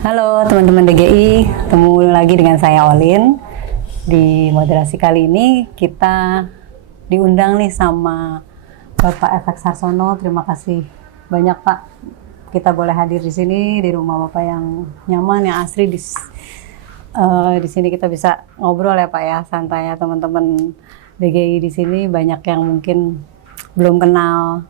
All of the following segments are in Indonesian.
Halo teman-teman DGI, ketemu lagi dengan saya Olin. Di moderasi kali ini kita diundang nih sama Bapak Efek Sarsono. Terima kasih banyak Pak. Kita boleh hadir di sini di rumah Bapak yang nyaman, yang asri. Di sini kita bisa ngobrol ya Pak ya, santai ya teman-teman DGI di sini. Banyak yang mungkin belum kenal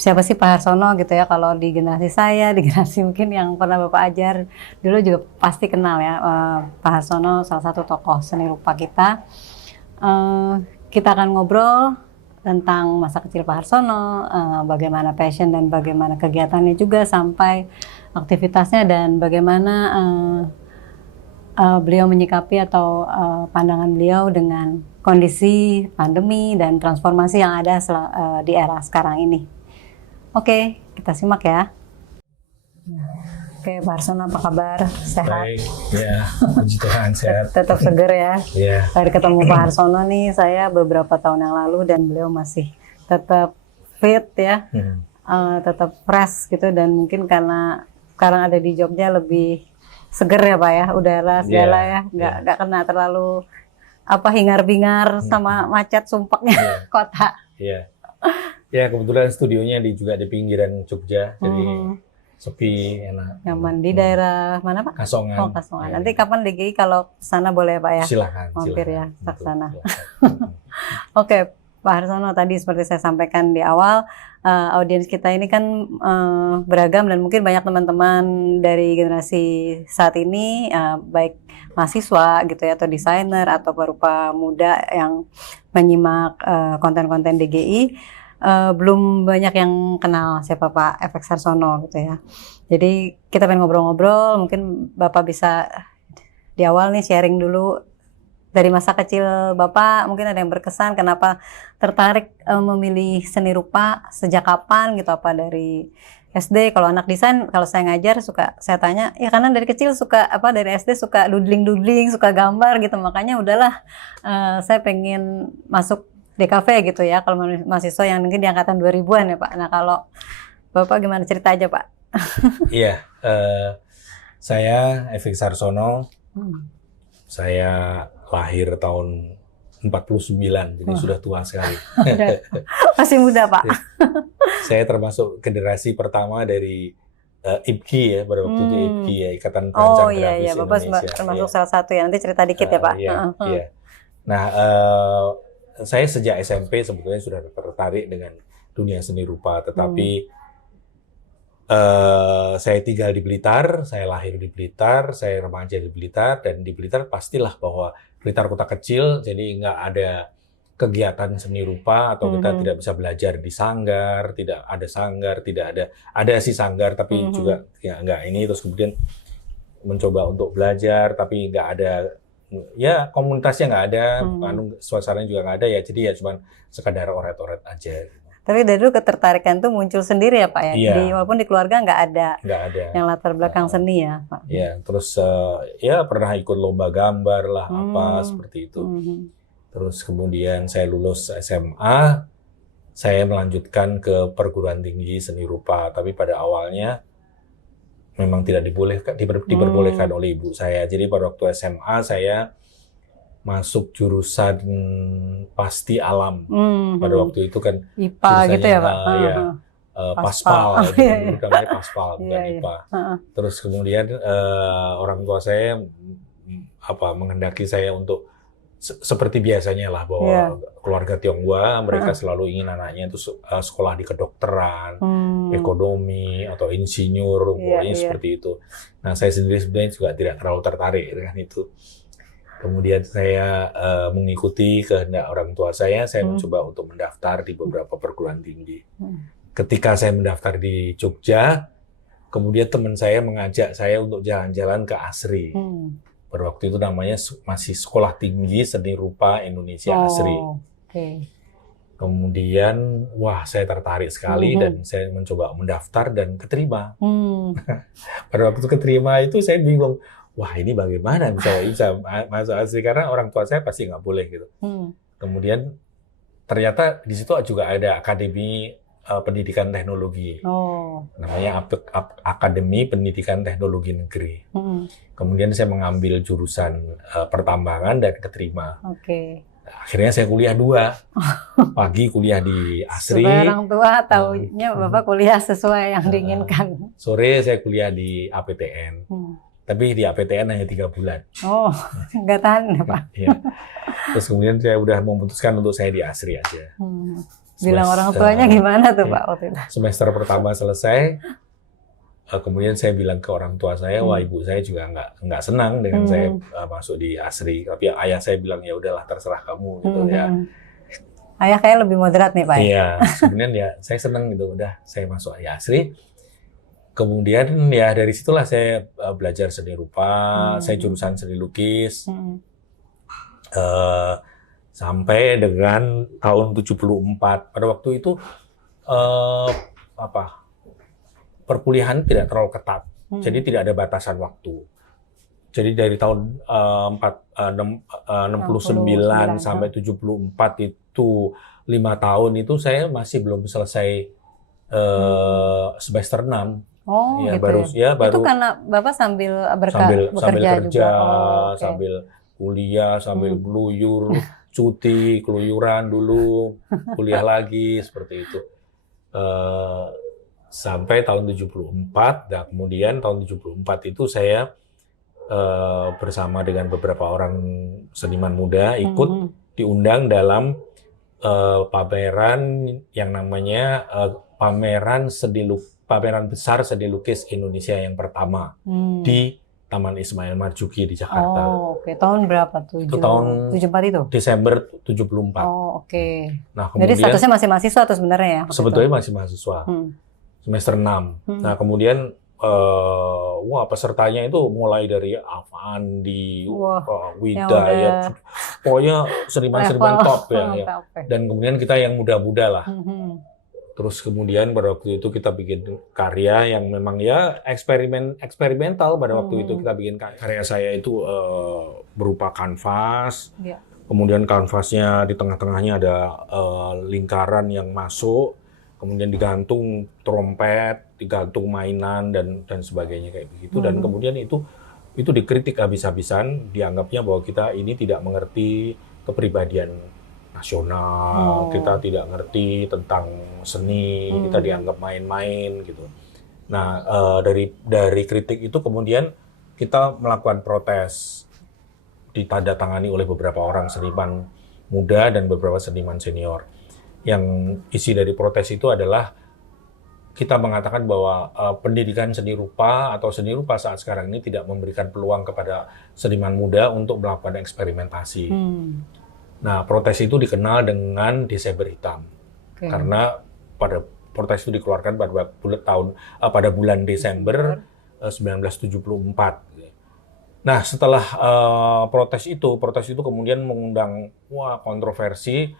siapa sih Pak Harsono gitu ya, kalau di generasi saya, di generasi mungkin yang pernah Bapak ajar dulu juga pasti kenal ya. Pak Harsono salah satu tokoh seni rupa kita. Kita akan ngobrol tentang masa kecil Pak Harsono, bagaimana passion dan bagaimana kegiatannya juga sampai aktivitasnya dan bagaimana beliau menyikapi atau pandangan beliau dengan kondisi pandemi dan transformasi yang ada di era sekarang ini. Oke, kita simak ya. Oke, Pak Harsono apa kabar? Sehat? Baik, ya, puji Tuhan sehat. Tetap seger ya. Iya. Dari ketemu Pak Harsono nih, saya beberapa tahun yang lalu dan beliau masih tetap fit ya, tetap fresh gitu, dan mungkin karena sekarang ada di Jogja lebih seger ya Pak ya, udara segala ya, nggak kena terlalu hingar-bingar sama macet sumpeknya kota. Iya. Ya, kebetulan studionya juga di pinggiran Jogja, jadi sepi, enak. Nyaman di daerah mana Pak? Kasongan. Oh, Kasongan. Ya. Nanti kapan DGI kalau sana boleh Pak ya? Silakan. Mampir ya, Betul, ke sana. silakan. Oke, Pak Harsono, tadi seperti saya sampaikan di awal, audiens kita ini kan beragam dan mungkin banyak teman-teman dari generasi saat ini, baik mahasiswa gitu ya, atau desainer atau perupa muda yang menyimak konten-konten DGI. Belum banyak yang kenal siapa Pak Efek Sarsono gitu ya. Jadi kita pengen ngobrol-ngobrol, mungkin Bapak bisa di awal nih sharing dulu dari masa kecil Bapak, mungkin ada yang berkesan kenapa tertarik memilih seni rupa, sejak kapan gitu, apa dari SD. Kalau anak desain, kalau saya ngajar suka saya tanya, ya karena dari kecil suka dari SD suka doodling, suka gambar gitu, makanya udahlah saya pengen masuk DKV gitu ya, kalau mahasiswa yang mungkin di angkatan 2000-an ya Pak. Nah kalau Bapak gimana, cerita aja Pak. Iya, saya Efek Sarsono, saya lahir tahun 49, jadi sudah tua sekali. Masih muda Pak. Saya termasuk generasi pertama dari IPGI ya, pada waktu itu IPGI ya, Ikatan Oh Perancang iya, Grafis Bapak Indonesia. termasuk salah satu ya, nanti cerita dikit ya Pak. Iya. Nah, saya sejak SMP sebetulnya sudah tertarik dengan dunia seni rupa, tetapi saya tinggal di Blitar, saya lahir di Blitar, saya remaja di Blitar, dan di Blitar pastilah bahwa Blitar kota kecil, jadi nggak ada kegiatan seni rupa atau kita tidak bisa belajar di sanggar, tidak ada sih sanggar, tapi juga ya nggak ini, terus kemudian mencoba untuk belajar, tapi nggak ada, ya komunitasnya nggak ada, suasananya juga nggak ada, ya jadi ya cuma sekadar oret-oret aja. Tapi dari dulu ketertarikan tuh muncul sendiri ya Pak ya? Iya. Walaupun di keluarga nggak ada yang latar belakang Nah, seni ya Pak? Ya, terus ya pernah ikut lomba gambar lah, apa seperti itu. Terus kemudian saya lulus SMA, saya melanjutkan ke perguruan tinggi seni rupa, tapi pada awalnya memang tidak diperbolehkan oleh ibu saya. Jadi pada waktu SMA saya masuk jurusan pasti alam. Pada waktu itu kan IPA gitu ya Pak? Paspal, dulu namanya Paspal, bukan Iya. IPA. Terus kemudian orang tua saya menghendaki saya untuk seperti biasanya lah, bahwa keluarga Tionghoa mereka selalu ingin anaknya itu sekolah di kedokteran, ekonomi atau insinyur, pokoknya seperti itu. Nah, saya sendiri sebenarnya juga tidak terlalu tertarik dengan itu. Kemudian saya mengikuti kehendak orang tua saya mencoba untuk mendaftar di beberapa perguruan tinggi. Ketika saya mendaftar di Jogja, kemudian teman saya mengajak saya untuk jalan-jalan ke ASRI. Pada waktu itu namanya masih Sekolah Tinggi Seni Rupa Indonesia, ASRI. Kemudian, wah, saya tertarik sekali dan saya mencoba mendaftar dan keterima. Pada waktu keterima itu saya bingung, wah ini bagaimana bisa masuk ASRI, karena orang tua saya pasti nggak boleh gitu. Kemudian ternyata di situ juga ada akademi pendidikan teknologi. Oh. Namanya Akademi Pendidikan Teknologi Negeri. Kemudian saya mengambil jurusan pertambangan dan keterima. Oke. Akhirnya saya kuliah 2. Pagi kuliah di ASRI. Supaya orang tua taunya Bapak kuliah sesuai yang diinginkan. Sore saya kuliah di APTN. Tapi di APTN hanya 3 bulan. Oh, nggak tahan ya Pak? Ya. Terus kemudian saya udah memutuskan untuk saya di ASRI aja. Bilang orang tuanya gimana tuh Pak waktu itu? Semester pertama selesai, kemudian saya bilang ke orang tua saya, wah ibu saya juga nggak senang dengan saya masuk di ASRI. Tapi ayah saya bilang ya udahlah terserah kamu gitu ya. Ayah kayak lebih moderat nih Pak. Iya, kemudian ya saya senang gitu, udah saya masuk di ASRI. Kemudian ya dari situlah saya belajar seni rupa, saya jurusan seni lukis. Sampai dengan tahun 74. Pada waktu itu perkuliahan tidak terlalu ketat. Jadi tidak ada batasan waktu. Jadi dari tahun 69 sampai 74 itu 5 tahun itu saya masih belum selesai semester 6. Oh, ya, gitu baru, ya. Baru itu karena Bapak sambil bekerja juga. Sambil kuliah, sambil beluyur, cuti, keluyuran dulu, kuliah lagi, seperti itu. Sampai tahun 74, dan kemudian tahun 74 itu saya bersama dengan beberapa orang seniman muda ikut diundang dalam pameran yang namanya pameran besar seni lukis Indonesia yang pertama di Taman Ismail Marzuki di Jakarta. Oh, oke. Tahun berapa tuh? Itu tahun 74 itu? Desember 74. Oh, oke. Nah, kemudian, jadi statusnya masih mahasiswa atau sebenarnya ya? Sebetulnya masih mahasiswa. Semester 6. Nah, kemudian pesertanya itu mulai dari Avandi, Wida, ya, pokoknya seniman-seniman top ya. Dan kemudian kita yang muda-muda lah. Terus kemudian pada waktu itu kita bikin karya yang memang ya eksperimental. Pada waktu itu kita bikin karya saya itu berupa kanvas. Kemudian kanvasnya di tengah-tengahnya ada lingkaran yang masuk. Kemudian digantung trompet, digantung mainan dan sebagainya kayak begitu. Dan kemudian itu dikritik habis-habisan, dianggapnya bahwa kita ini tidak mengerti kepribadian nasional, kita tidak ngerti tentang seni, kita dianggap main-main gitu. Nah, dari kritik itu kemudian kita melakukan protes, ditandatangani oleh beberapa orang seniman muda dan beberapa seniman senior. Yang isi dari protes itu adalah kita mengatakan bahwa pendidikan seni rupa atau seni rupa saat sekarang ini tidak memberikan peluang kepada seniman muda untuk melakukan eksperimentasi. Nah, protes itu dikenal dengan Desember Hitam. Karena pada protes itu dikeluarkan pada bulan Desember 1974. Nah, setelah protes itu kemudian mengundang kontroversi.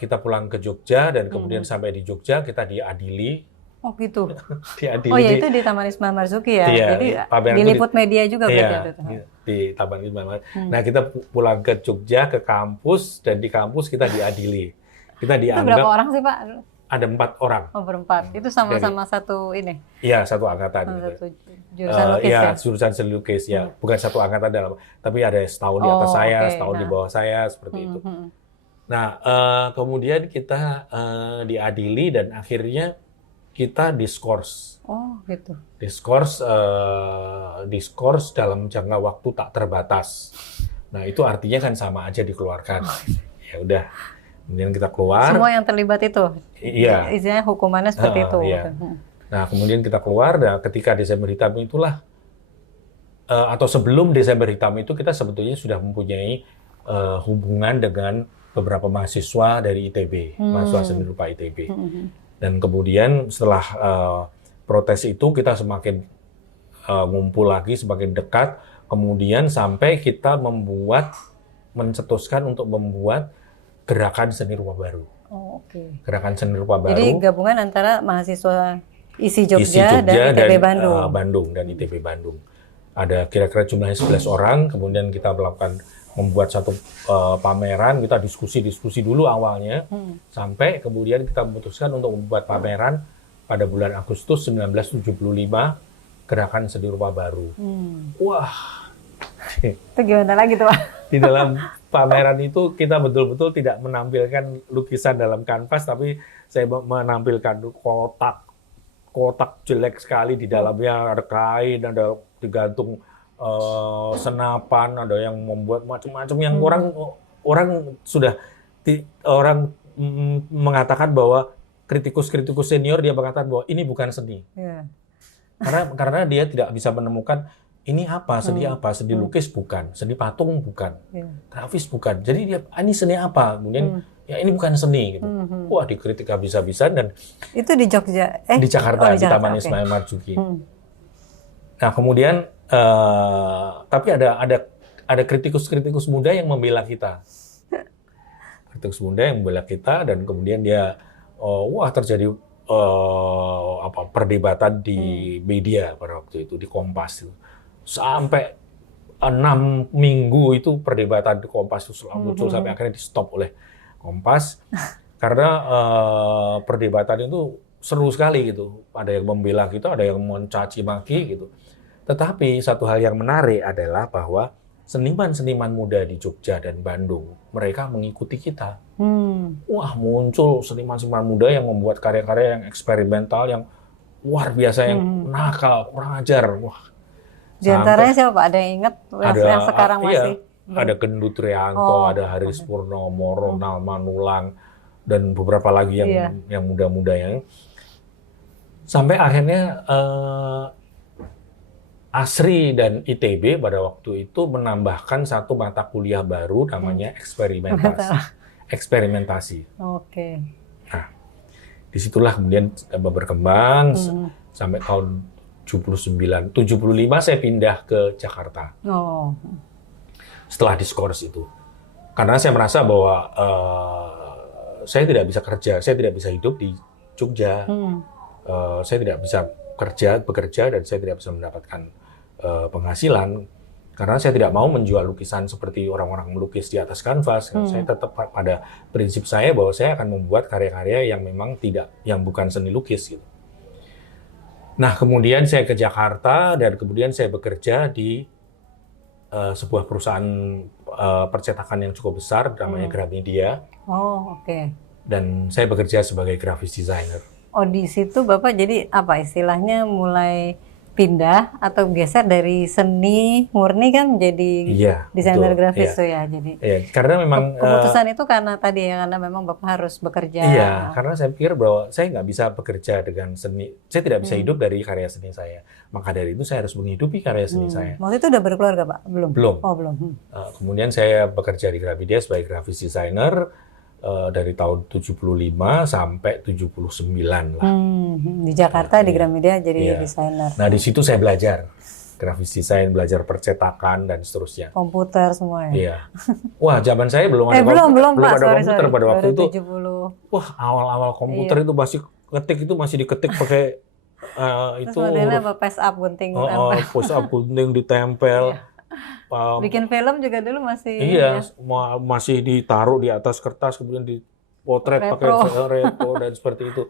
Kita pulang ke Jogja dan kemudian sampai di Jogja kita diadili. Oh gitu. Diadili oh ya itu di Taman Ismail Marzuki ya. Iya, jadi diliput media juga berarti itu. Di Taman Ismail Marzuki. Nah, kita pulang ke Jogja ke kampus dan di kampus kita diadili. Kita dianggap. Itu berapa orang sih Pak? Ada 4 orang. Oh, berempat. Itu sama-sama satu ini. Iya, satu angkatan. Satu jurusan lukis ya. Jurusan seni lukis ya. Bukan satu angkatan tapi ada setahun di atas saya, setahun di bawah saya seperti itu. Nah, kemudian kita diadili dan akhirnya kita diskors. Oh, gitu. Diskors dalam jangka waktu tak terbatas. Nah, itu artinya kan sama aja dikeluarkan. Ya udah. Kemudian kita keluar. Semua yang terlibat itu. Iya. Istilahnya hukumannya seperti itu. Iya. Nah, kemudian kita keluar dan ketika Desember Hitam itulah atau sebelum Desember Hitam itu kita sebetulnya sudah mempunyai hubungan dengan beberapa mahasiswa dari ITB, mahasiswa seni rupa ITB. Dan kemudian setelah protes itu kita semakin ngumpul lagi, semakin dekat, kemudian sampai kita mencetuskan untuk membuat gerakan seni rupa baru. Oh, oke. Gerakan seni rupa baru. Jadi gabungan antara mahasiswa ISI Jogja dan ITB Bandung. Dan ITB Bandung. Ada kira-kira jumlahnya 11 orang, kemudian kita melakukan membuat satu pameran, kita diskusi dulu awalnya, sampai kemudian kita memutuskan untuk membuat pameran pada bulan Agustus 1975, Gerakan Seni Rupa Baru. Wah, itu gimana lagi tuh, Pak? di dalam pameran itu kita betul-betul tidak menampilkan lukisan dalam kanvas, tapi saya menampilkan kotak jelek sekali, di dalamnya ada kain, ada digantung senapan, ada yang membuat macam-macam yang orang mengatakan bahwa kritikus senior dia mengatakan bahwa ini bukan seni. Yeah. Karena dia tidak bisa menemukan ini apa, seni apa, seni lukis bukan, seni patung bukan, grafis bukan. Jadi dia ini seni apa? Kemudian ya ini bukan seni gitu. Wah, dikritik habis-habisan. Dan itu di Jogja, di Jakarta, di Taman okay. Ismail Marzuki. Nah, kemudian tapi ada kritikus muda yang membela kita. Kritikus muda yang membela kita, dan kemudian dia terjadi perdebatan di media pada waktu itu, di Kompas itu. Sampai 6 minggu itu perdebatan di Kompas itu selalu muncul, sampai akhirnya di-stop oleh Kompas karena perdebatan itu seru sekali gitu. Ada yang membela kita, ada yang mencaci maki gitu. Tetapi satu hal yang menarik adalah bahwa seniman-seniman muda di Jogja dan Bandung, mereka mengikuti kita. Wah, muncul seniman-seniman muda yang membuat karya-karya yang eksperimental, yang luar biasa, yang nakal, kurang ajar. Wah. Di antaranya siapa, Pak? Ada yang ingat yang sekarang masih? Ada Gendut Rianto, ada Haris Purnomo, Ronald Manulang, dan beberapa lagi yang muda-muda yang. Sampai akhirnya ASRI dan ITB pada waktu itu menambahkan satu mata kuliah baru namanya eksperimentasi. Oke. Nah, disitulah kemudian berkembang sampai tahun 75 saya pindah ke Jakarta. Setelah diskors itu, karena saya merasa bahwa saya tidak bisa kerja, saya tidak bisa hidup di Jogja, saya tidak bisa bekerja, dan saya tidak bisa mendapatkan penghasilan, karena saya tidak mau menjual lukisan seperti orang-orang melukis di atas kanvas. Saya tetap pada prinsip saya bahwa saya akan membuat karya-karya yang memang yang bukan seni lukis gitu. Nah, kemudian saya ke Jakarta, dan kemudian saya bekerja di sebuah perusahaan percetakan yang cukup besar namanya Gramedia. Oke. Dan saya bekerja sebagai graphic designer. Di situ Bapak jadi apa istilahnya, mulai pindah atau geser dari seni murni kan menjadi desainer grafis tuh ya. Jadi karena memang keputusan itu karena tadi karena memang Bapak harus bekerja. Iya, karena saya pikir bahwa saya nggak bisa bekerja dengan seni, saya tidak bisa hidup dari karya seni saya. Maka dari itu saya harus menghidupi karya seni saya. Waktu itu udah berkeluarga, Pak? Belum. Belum. Belum. Kemudian saya bekerja di Gramedia sebagai graphic designer dari tahun 75 sampai 79 lah. Di Jakarta di Gramedia jadi desainer. Nah, di situ saya belajar graphic design, belajar percetakan dan seterusnya. Komputer semua ya. Iya. Wah, zaman saya belum ada komputer pada waktu itu. 70. Wah, awal-awal komputer itu masih diketik pakai itu. Modelnya apa? Paste up gunting. Paste up gunting ditempel. Bikin film juga dulu masih. Iya, masih ditaruh di atas kertas, kemudian dipotret pakai retro dan seperti itu.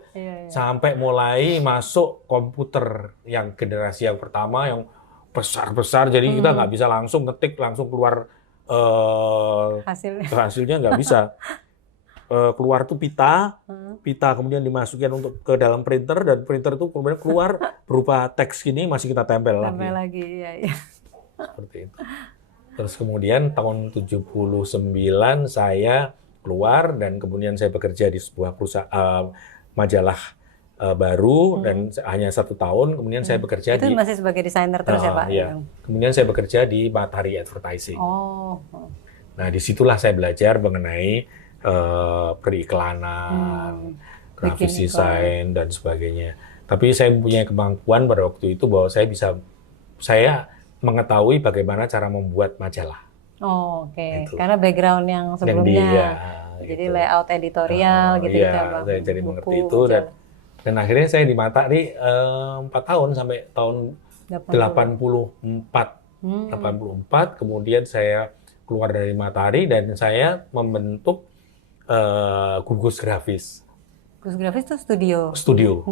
Sampai mulai masuk komputer yang generasi yang pertama yang besar-besar, jadi kita nggak bisa langsung ngetik langsung keluar hasilnya, nggak bisa. Keluar tuh pita kemudian dimasukin untuk ke dalam printer, dan printer itu kemudian keluar berupa teks gini, masih kita tempel lagi. Iya. Seperti itu. Terus kemudian tahun 79 saya keluar, dan kemudian saya bekerja di sebuah perusahaan majalah baru, dan hanya 1 tahun. Kemudian saya bekerja itu masih sebagai desainer terus ya Pak? Iya. Kemudian saya bekerja di Matahari Advertising. Nah, disitulah saya belajar mengenai periklanan, graphic design dan sebagainya. Tapi saya mempunyai kemampuan pada waktu itu bahwa saya mengetahui bagaimana cara membuat majalah. Oke. Karena background yang sebelumnya, jadi layout editorial gitu. Saya jadi mengerti itu, dan akhirnya saya di Matahari 4 tahun sampai tahun 84. Kemudian saya keluar dari matahari dan saya membentuk gugus grafis. Gugus grafis itu studio. Studio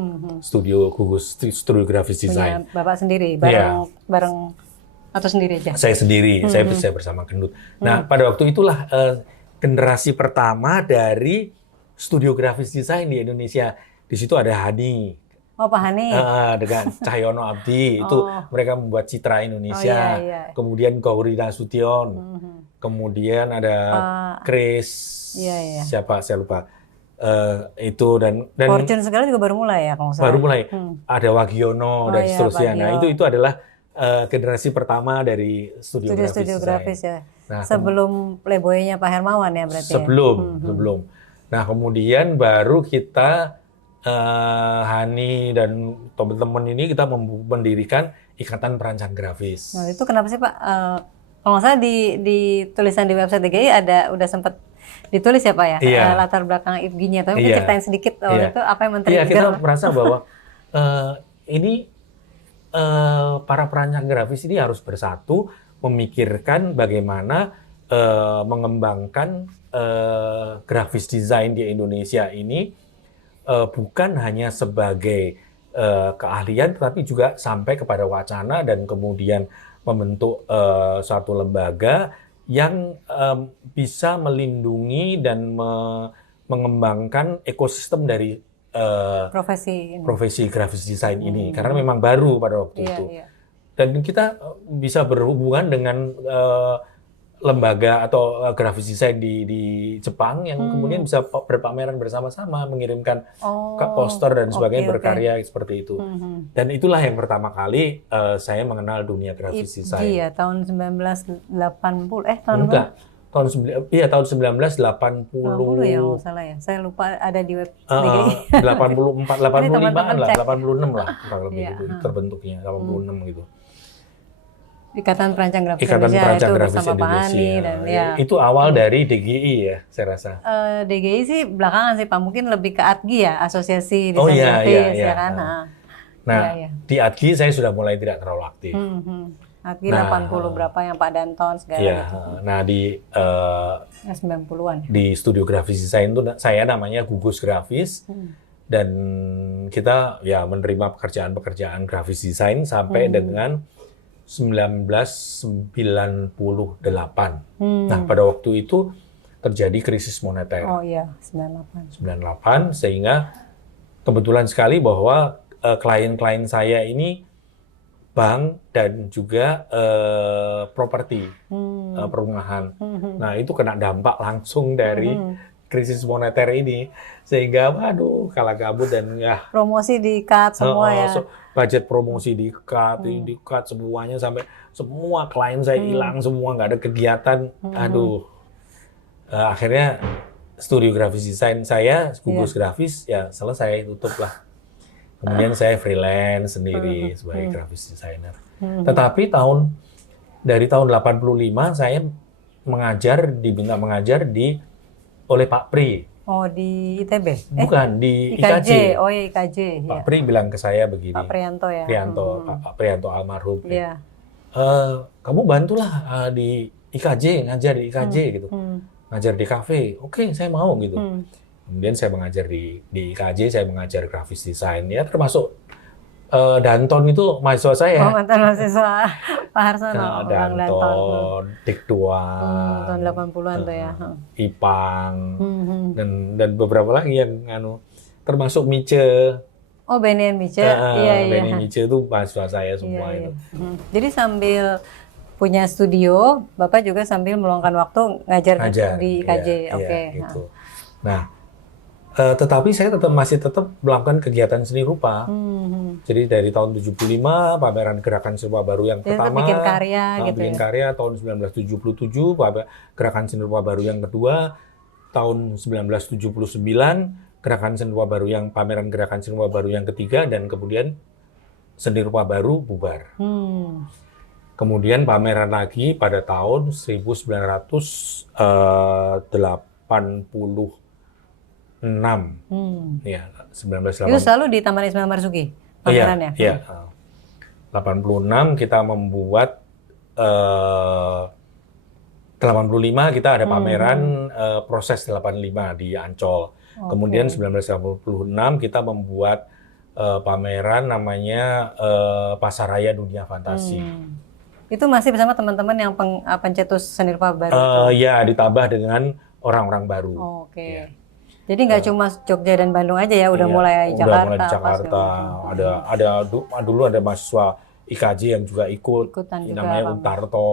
gugus, studio grafis desain. Punya Bapak sendiri, bareng atau sendiri aja? Saya sendiri, saya bersama Gendut. Nah, pada waktu itulah generasi pertama dari studio grafis desain di Indonesia. Di situ ada Hani. Oh, Pak Hani. Dengan Cahyono Abdi, itu mereka membuat Citra Indonesia. Kemudian Gauri Nasution. Kemudian ada Chris. Siapa saya lupa. Itu dan Fortune segala juga baru mulai ya, kalau baru mulai. Ada Wagiono dan seterusnya. Nah, itu adalah generasi pertama dari studio grafis ya. Nah, sebelum Playboy-nya Pak Hermawan ya berarti. Sebelum. Nah, kemudian baru kita Hani dan teman-teman ini kita mendirikan Ikatan Perancang Grafis. Nah, itu kenapa sih Pak? Kalau nggak salah di tulisan di website DGI udah sempat ditulis ya Pak ya, latar belakang IPGI-nya. Tapi mungkin ceritain sedikit itu apa yang men-trigger. Kita merasa bahwa ini para perancang grafis ini harus bersatu memikirkan bagaimana mengembangkan grafis desain di Indonesia ini bukan hanya sebagai keahlian, tetapi juga sampai kepada wacana dan kemudian membentuk suatu lembaga yang bisa melindungi dan mengembangkan ekosistem dari profesi grafis desain ini, karena memang baru pada waktu itu. Dan kita bisa berhubungan dengan lembaga atau grafis desain di Jepang yang kemudian bisa berpameran bersama-sama, mengirimkan poster dan sebagainya, berkarya seperti itu. Dan itulah yang pertama kali saya mengenal dunia grafis desain. Iya, tahun 1980. Tahun 1980 ya, kalau salah ya. Saya lupa ada di web 84, 85-an lah, 86 lah kurang lebih gitu terbentuknya, 86 gitu. Ikatan Perancang Grafis Indonesia bersama Pak Hani dan itu awal dari DGI ya, saya rasa. DGI sih belakangan sih Pak, mungkin lebih ke ADGI ya, Asosiasi Desain Grafis ya kan. Di ADGI saya sudah mulai tidak terlalu aktif. ADGI 80 berapa yang Pak Danton segala gitu. Nah di 90-an. Di studio grafis desain itu saya namanya gugus grafis. Dan kita ya menerima pekerjaan-pekerjaan grafis desain sampai dengan 1998. Nah, pada waktu itu terjadi krisis moneter. 98 sehingga kebetulan sekali bahwa klien-klien saya ini bank dan juga properti, perumahan. Nah, itu kena dampak langsung dari krisis moneter ini, sehingga waduh kalah kabut dan promosi di-cut semua ya. Budget promosi di-cut, di-cut semuanya sampai semua klien saya hilang semua, nggak ada kegiatan. Akhirnya studio grafis desain saya, gugus grafis ya selesai, tutup lah. Kemudian saya freelance sendiri sebagai grafis designer. Tetapi dari tahun 85 saya diminta mengajar oleh Pak Pri. Oh, di ITB? Bukan, di IKJ. Oh ya, IKJ. Pak Pri bilang ke saya begini. Pak Prianto ya? Pak Prianto almarhum. Iya. Kamu bantulah di IKJ, ngajar di IKJ gitu. Ngajar di kafe. Oke, saya mau gitu. Kemudian saya mengajar di IKJ, saya mengajar grafis desain. Ya termasuk Danton itu mahasiswa saya. Oh, mantan mahasiswa Pak Harsono. Danton, Dik Duan, tahun 80-an tuh ya. Ipang, dan beberapa lagi yang termasuk Mice. Oh, Benny and Mice. Benny Mice itu mahasiswa saya semua itu. Jadi sambil punya studio, Bapak juga sambil meluangkan waktu ngajar di IKJ. Gitu. Nah, tetapi saya masih tetap melakukan kegiatan seni rupa. Jadi dari tahun 75 pameran gerakan seni rupa baru yang pertama, bikin karya gitu. Bikin karya tahun 1977, gerakan seni rupa baru yang kedua tahun 1979, gerakan seni rupa baru yang pameran gerakan seni rupa baru yang ketiga, dan kemudian seni rupa baru bubar. Kemudian pameran lagi pada tahun 1986. Ya, 1986. Itu selalu di Taman Ismail Marzuki pamerannya. Iya. 86 kita membuat 85 kita ada pameran proses 85 di Ancol. Kemudian 1986 kita membuat pameran namanya Pasaraya Dunia Fantasi. Itu masih bersama teman-teman yang pencetus seni rupa baru itu? Ya, ditambah dengan orang-orang baru. Ya. Jadi nggak cuma Jogja dan Bandung aja ya, udah mulai Jakarta. Udah mulai di Jakarta. Dulu ada mahasiswa IKJ yang juga ikutan namanya juga, Untarto.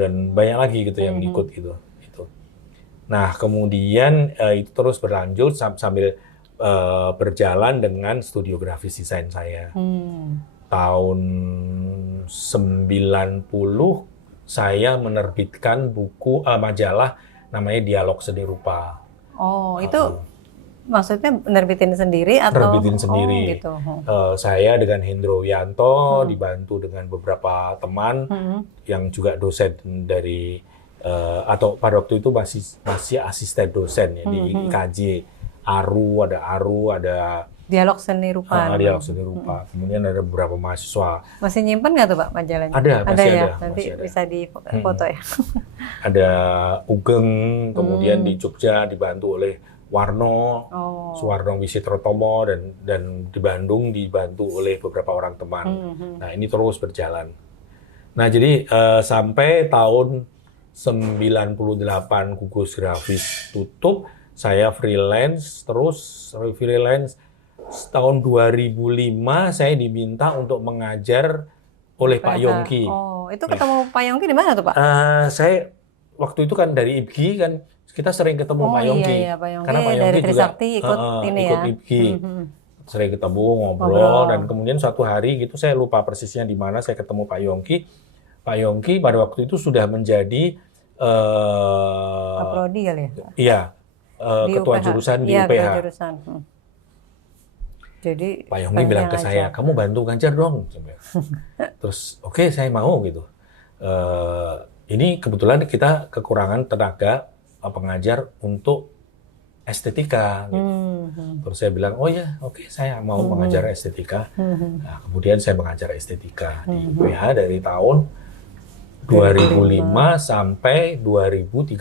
Dan banyak lagi gitu yang ikut gitu. Nah, kemudian itu terus berlanjut sambil berjalan dengan studio grafis desain saya. Tahun 90 saya menerbitkan buku majalah namanya Dialog Seni Rupa. Itu maksudnya nerbitin sendiri atau? Nerbitin sendiri. Gitu. Saya dengan Hendro Wianto dibantu dengan beberapa teman yang juga dosen dari atau pada waktu itu masih asisten dosen ya di IKJ. Aru, ada Dialog Seni Rupa. Dialog Seni Rupa. Kemudian ada beberapa mahasiswa. Masih nyimpen nggak tuh Pak majalahnya? Ada ya. ada. Nanti bisa di-foto ya. Ada Ugeng, kemudian di Jogja dibantu oleh Warno, Suwarno Wisitrotomo, dan di Bandung dibantu oleh beberapa orang teman. Nah, ini terus berjalan. Nah, jadi sampai tahun 98 Gugus Grafis tutup, saya freelance. Tahun 2005 saya diminta untuk mengajar oleh Pak Yongki. Itu ketemu Pak Yongki di mana tuh Pak? Saya waktu itu kan dari IPGI kan kita sering ketemu Pak Yongki. Iya, Pak Yongki. Karena Pak Yongki dari juga Trisakti ikut ikut IPGI. Sering ketemu, ngobrol, dan kemudian suatu hari gitu saya lupa persisnya di mana saya ketemu Pak Yongki. Pak Yongki pada waktu itu sudah menjadi Prodi kali ya? Iya, ketua jurusan di UPH. Jadi Pak Yongki bilang ke saya, kamu bantu ngajar dong. Terus oke, saya mau gitu. Ini kebetulan kita kekurangan tenaga pengajar untuk estetika. Gitu. Terus saya bilang, oh ya, oke, saya mau mengajar estetika. Nah, kemudian saya mengajar estetika di UPH dari tahun 2005 sampai 2013.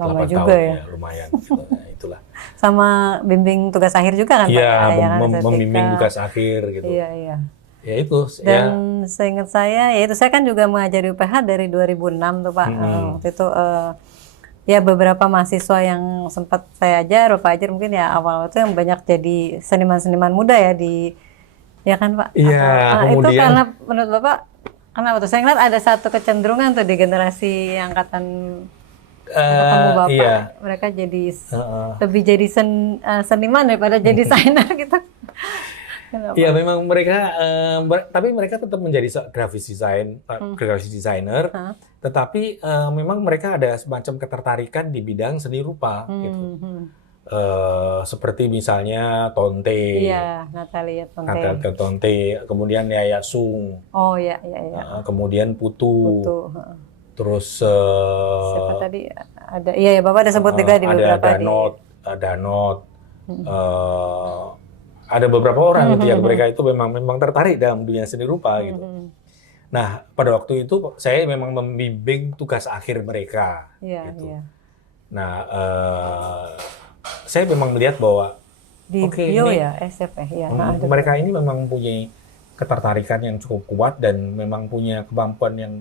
Lama juga tahun, ya. Lumayan. Gitu. Nah, itulah. Sama bimbing tugas akhir juga kan Pak? Iya, membimbing tugas akhir gitu. Iya. Ya itu. Dan seingat saya, ya itu saya kan juga mengajari UPH dari 2006 tuh Pak. Waktu itu ya beberapa mahasiswa yang sempat saya ajar, Bapak ajar mungkin ya awal itu yang banyak jadi seniman-seniman muda ya ya kan Pak? Iya. Kemudian itu karena menurut Bapak, kenapa tuh? Saya ngeliat ada satu kecenderungan tuh di generasi angkatan ketemu Bapak, mereka jadi lebih jadi seniman daripada jadi desainer gitu. Iya, memang mereka, tapi mereka tetap menjadi graphic designer, tetapi memang mereka ada semacam ketertarikan di bidang seni rupa, gitu. Seperti misalnya Tonte, Natalia Tonte, kemudian Yaya Sung, kemudian Putu. Terus siapa tadi ada? Iya, Bapak ada sebut juga di beberapa ada Danot. Ada beberapa orang gitu yang mereka itu memang tertarik dalam dunia seni rupa gitu. Nah, pada waktu itu saya memang membimbing tugas akhir mereka gitu. Nah, saya memang melihat bahwa mereka ini memang punya ketertarikan yang cukup kuat dan memang punya kemampuan yang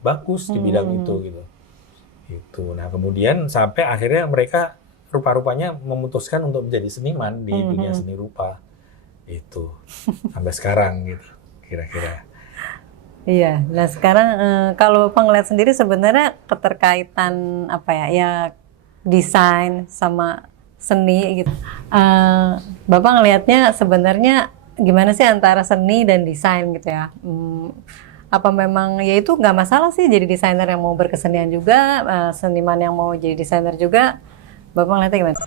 bagus di bidang itu gitu. Nah, kemudian sampai akhirnya mereka rupa-rupanya memutuskan untuk menjadi seniman di dunia seni rupa. Itu sampai sekarang gitu kira-kira. Iya, nah sekarang kalau Bapak ngeliat sendiri sebenarnya keterkaitan ya desain sama seni gitu. Bapak ngelihatnya sebenarnya gimana sih antara seni dan desain gitu ya? Apa memang ya itu nggak masalah sih jadi desainer yang mau berkesenian juga, seniman yang mau jadi desainer juga? Bapak ngeliatnya gimana?